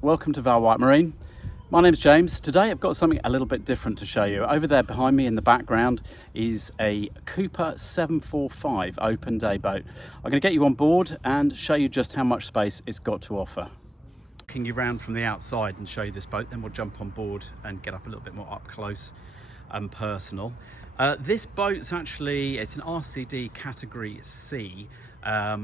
Welcome to valwyattmarine. My name's James. Today I've got something a little bit different to show you. Over there behind me in the background is a Cooper 745 open day boat. I'm going to get you on board and show you just how much space it's got to offer. Taking you round from the outside and show you this boat, then we'll jump on board and get up a little bit more up close and personal. This boat's actually, it's an RCD category C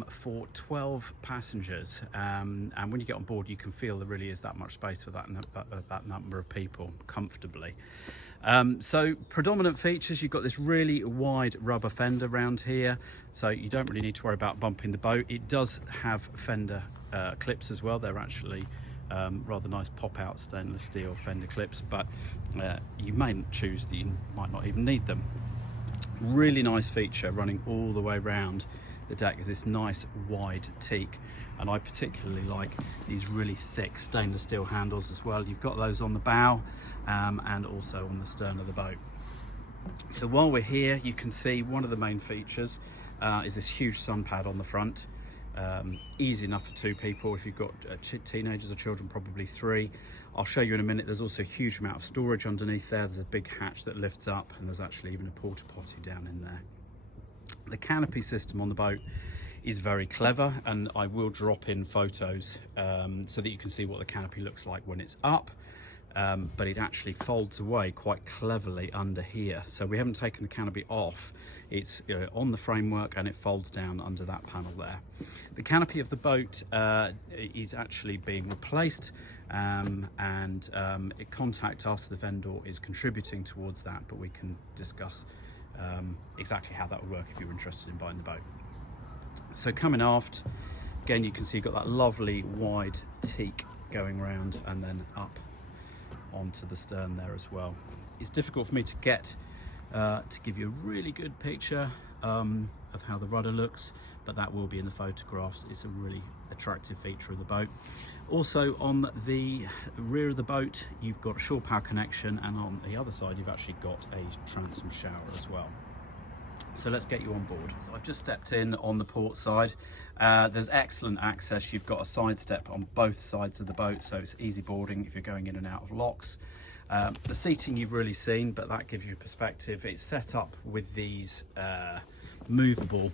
for 12 passengers, and when you get on board you can feel there really is that much space for that number of people comfortably. So predominant features, you've got this really wide rubber fender around here, so you don't really need to worry about bumping the boat. It does have fender clips as well. They're actually rather nice pop-out stainless steel fender clips, but you may choose that you might not even need them. Really nice feature running all the way around the deck is this nice wide teak, and I particularly like these really thick stainless steel handles as well. You've got those on the bow and also on the stern of the boat. So while we're here, you can see one of the main features is this huge sun pad on the front. Easy enough for two people. If you've got teenagers or children, probably three. I'll show you in a minute. There's also a huge amount of storage underneath there. There's a big hatch that lifts up, and there's actually even a porta potty down in there. The canopy system on the boat is very clever, and I will drop in photos so that you can see what the canopy looks like when it's up. But it actually folds away quite cleverly under here, so we haven't taken the canopy off. It's on the framework and it folds down under that panel there. The canopy of the boat is actually being replaced, and contact us, the vendor is contributing towards that, but we can discuss exactly how that would work if you're interested in buying the boat. So coming aft, again you can see you've got that lovely wide teak going round and then up onto the stern there as well. It's difficult for me to get to give you a really good picture of how the rudder looks, but that will be in the photographs. It's a really attractive feature of the boat. Also on the rear of the boat you've got a shore power connection, and on the other side you've actually got a transom shower as well. So let's get you on board. So I've just stepped in on the port side. There's excellent access. You've got a side step on both sides of the boat, so it's easy boarding if you're going in and out of locks. The seating you've really seen, but that gives you a perspective. It's set up with these movable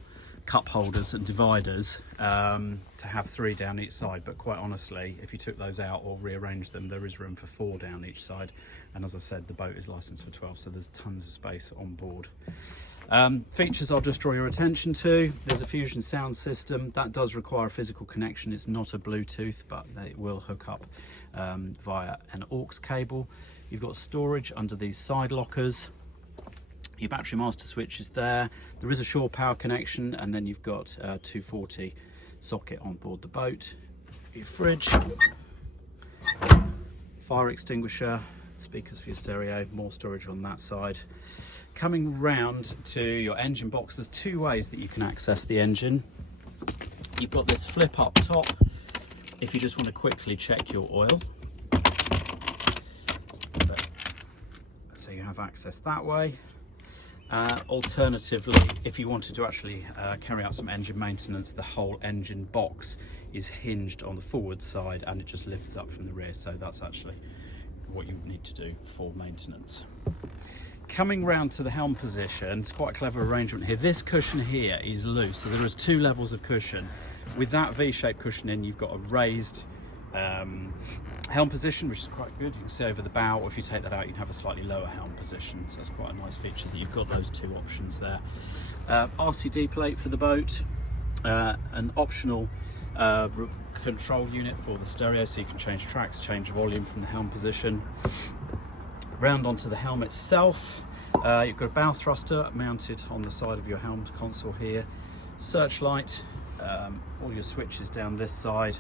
cup holders and dividers to have 3 down each side, but quite honestly, if you took those out or rearranged them, there is room for 4 down each side. And as I said, the boat is licensed for 12, so there's tons of space on board. Features I'll just draw your attention to: there's a Fusion sound system that does require a physical connection. It's not a Bluetooth, but it will hook up via an aux cable. You've got storage under these side lockers. Your battery master switch is there. There is a shore power connection, and then you've got a 240 socket on board the boat. Your fridge, fire extinguisher, speakers for your stereo, more storage on that side. Coming round to your engine box, there's 2 ways that you can access the engine. You've got this flip up top if you just want to quickly check your oil. So you have access that way. Alternatively, if you wanted to actually carry out some engine maintenance, the whole engine box is hinged on the forward side and it just lifts up from the rear, so that's actually what you need to do for maintenance. Coming round to the helm position, it's quite a clever arrangement here. This cushion here is loose, so there is 2 levels of cushion. With that V-shaped cushioning, you've got a raised helm position, which is quite good. You can see over the bow, or if you take that out, you can have a slightly lower helm position. So it's quite a nice feature that you've got those 2 options there. RCD plate for the boat, an optional control unit for the stereo, so you can change tracks, change volume from the helm position. Round onto the helm itself, you've got a bow thruster mounted on the side of your helm console here, searchlight, all your switches down this side,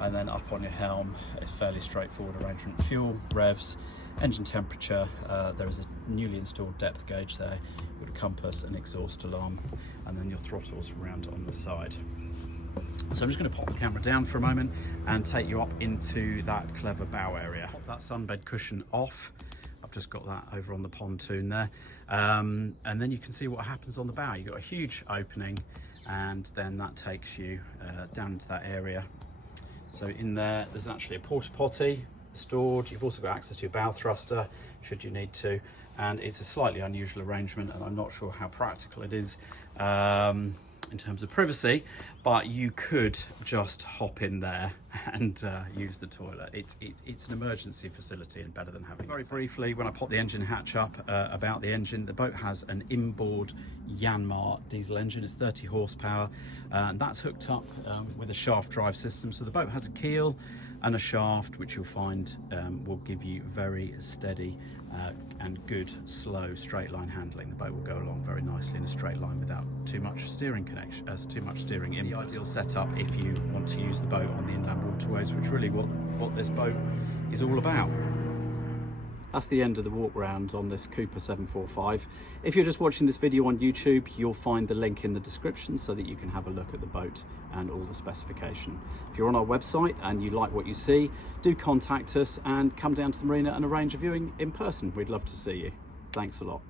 and then up on your helm, a fairly straightforward arrangement: fuel, revs, engine temperature. There is a newly installed depth gauge there, you've got a compass, an exhaust alarm, and then your throttles around on the side. So I'm just going to pop the camera down for a moment and take you up into that clever bow area. Pop that sunbed cushion off. I've just got that over on the pontoon there, and then you can see what happens on the bow. You've got a huge opening, and then that takes you down into that area. So in there's actually a porta potty stored. You've also got access to your bow thruster should you need to, and it's a slightly unusual arrangement, and I'm not sure how practical it is in terms of privacy, but you could just hop in there and use the toilet. It's an emergency facility and better than having. Very briefly, when I pop the engine hatch up, about the engine, the boat has an inboard Yanmar diesel engine. It's 30 horsepower, and that's hooked up with a shaft drive system. So the boat has a keel and a shaft, which you'll find will give you very steady and good slow straight line handling. The boat will go along very nicely in a straight line without too much steering input. The ideal setup if you want to use the boat on the inland waterways, which really what this boat is all about. That's the end of the walk round on this Cooper 745. If you're just watching this video on YouTube, you'll find the link in the description so that you can have a look at the boat and all the specification. If you're on our website and you like what you see, do contact us and come down to the marina and arrange a viewing in person. We'd love to see you. Thanks a lot.